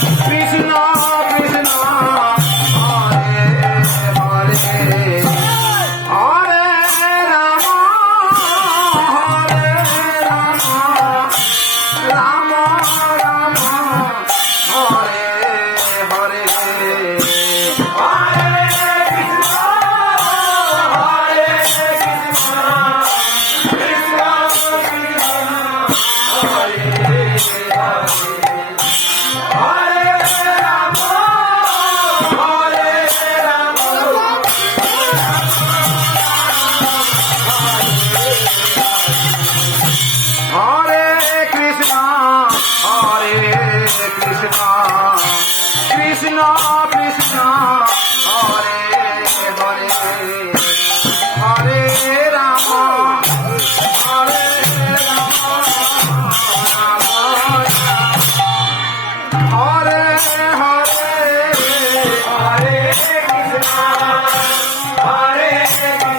Krishna Krishna Hare Hare Hare Ram Hare Ram Ram Ram Hare Hare Hare Krishna Hare Krishna Krishna Krishna Hare Hare Ram Hare Ram Hare Krishna Hare Krishna Krishna Krishna Hare Hare Hare Ram Hare Ram Ram Hare Hare Hare Krishna Hare Krishna